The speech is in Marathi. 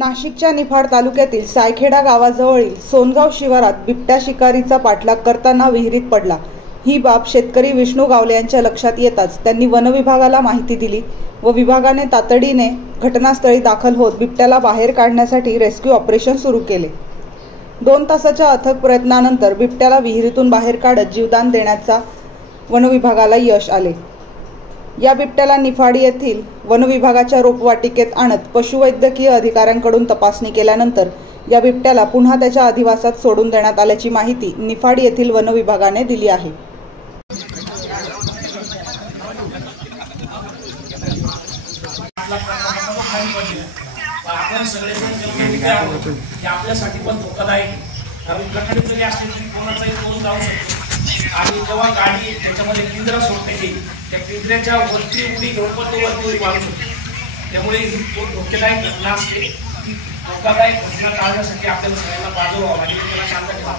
नाशिकच्या निफाड तालुक्यातील सायखेडा गावाजवळील सोनगाव शिवारात बिबट्या शिकारीचा पाठलाग करताना विहिरीत पडला। ही बाब शेतकरी विष्णू गावले यांच्या लक्षात येताच त्यांनी वनविभागाला माहिती दिली व विभागाने तातडीने घटनास्थळी दाखल होत बिबट्याला बाहेर काढण्यासाठी रेस्क्यू ऑपरेशन सुरू केले। 2 तासाच्या अथक प्रयत्नानंतर बिबट्याला विहिरीतून बाहेर काढत जीवदान देण्याचा वनविभागाला यश आले। या बिबट्याला निफाड येथील वनविभागाच्या रोपवाटिकेत आणत पशुवैद्यकीय अधिकाऱ्यांकडून तपासणी केल्यानंतर या बिबट्याला पुन्हा त्याच्या अधिवासात सोडून देण्यात आल्याची माहिती निफाड येथील वनविभागाने दिली आहे। आपल्यासाठी पण धोकादायक कारण प्रकारे जरी असले तरी कोणाचाही फोन जाऊ शकतो आणि जेव्हा गाडी त्याच्यामध्ये पिंजरा सोडते की त्या पिंजऱ्याच्या वरती उडी घेऊन पण तो वरती मारू शकतो। त्यामुळे ही खूप धोकादायक घटना असते। ती धोकादायक घटना टाळण्यासाठी आपल्याला सगळ्यांना बाजू व्हावं लागेल, त्याला शांत ठेवा।